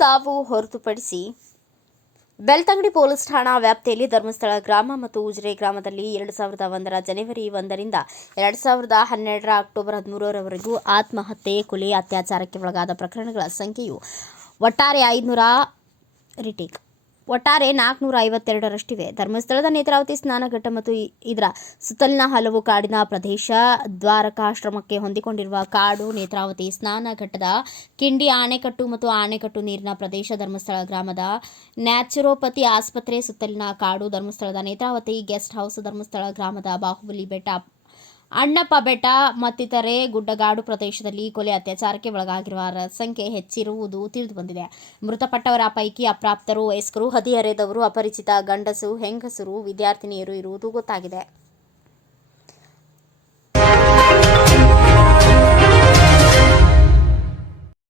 ಸಾವು ಹೊರತುಪಡಿಸಿ ಬೆಳ್ತಂಗಡಿ ಪೊಲೀಸ್ ಠಾಣಾ ವ್ಯಾಪ್ತಿಯಲ್ಲಿ ಧರ್ಮಸ್ಥಳ ಗ್ರಾಮ ಮತ್ತು ಉಜಿರೆ ಗ್ರಾಮದಲ್ಲಿ 2001 ಜನವರಿ 1ರಿಂದ 2012 ಅಕ್ಟೋಬರ್ 13ರವರೆಗೂ ಆತ್ಮಹತ್ಯೆ, ಕೊಲೆ, ಅತ್ಯಾಚಾರಕ್ಕೆ ಒಳಗಾದ ಪ್ರಕರಣಗಳ ಸಂಖ್ಯೆಯು ಒಟ್ಟಾರೆ 452ರಷ್ಟಿವೆ. ಧರ್ಮಸ್ಥಳದ ನೇತ್ರಾವತಿ ಸ್ನಾನಘಟ್ಟ ಮತ್ತು ಇದರ ಸುತ್ತಲಿನ ಹಲವು ಕಾಡಿನ ಪ್ರದೇಶ, ದ್ವಾರಕಾಶ್ರಮಕ್ಕೆ ಹೊಂದಿಕೊಂಡಿರುವ ಕಾಡು, ನೇತ್ರಾವತಿ ಸ್ನಾನಘಟ್ಟದ ಕಿಂಡಿ ಆಣೆಕಟ್ಟು ಮತ್ತು ಆಣೆಕಟ್ಟು ನೀರಿನ ಪ್ರದೇಶ, ಧರ್ಮಸ್ಥಳ ಗ್ರಾಮದ ನ್ಯಾಚುರೋಪತಿ ಆಸ್ಪತ್ರೆ, ಸುತ್ತಲಿನ ಕಾಡು, ಧರ್ಮಸ್ಥಳದ ನೇತ್ರಾವತಿ ಗೆಸ್ಟ್ ಹೌಸ್, ಧರ್ಮಸ್ಥಳ ಗ್ರಾಮದ ಬಾಹುಬಲಿ ಬೆಟ್ಟ, ಅಣ್ಣಪ್ಪ ಬೆಟ್ಟ ಮತ್ತಿತರೆ ಗುಡ್ಡಗಾಡು ಪ್ರದೇಶದಲ್ಲಿ ಕೊಲೆ, ಅತ್ಯಾಚಾರಕ್ಕೆ ಒಳಗಾಗಿರುವವರ ಸಂಖ್ಯೆ ಹೆಚ್ಚಿರುವುದು ತಿಳಿದುಬಂದಿದೆ. ಮೃತಪಟ್ಟವರ ಪೈಕಿ ಅಪ್ರಾಪ್ತರು, ವಯಸ್ಕರು, ಹದಿಹರೆಯದವರು, ಅಪರಿಚಿತ ಗಂಡಸು, ಹೆಂಗಸರು, ವಿದ್ಯಾರ್ಥಿನಿಯರು ಇರುವುದು ಗೊತ್ತಾಗಿದೆ.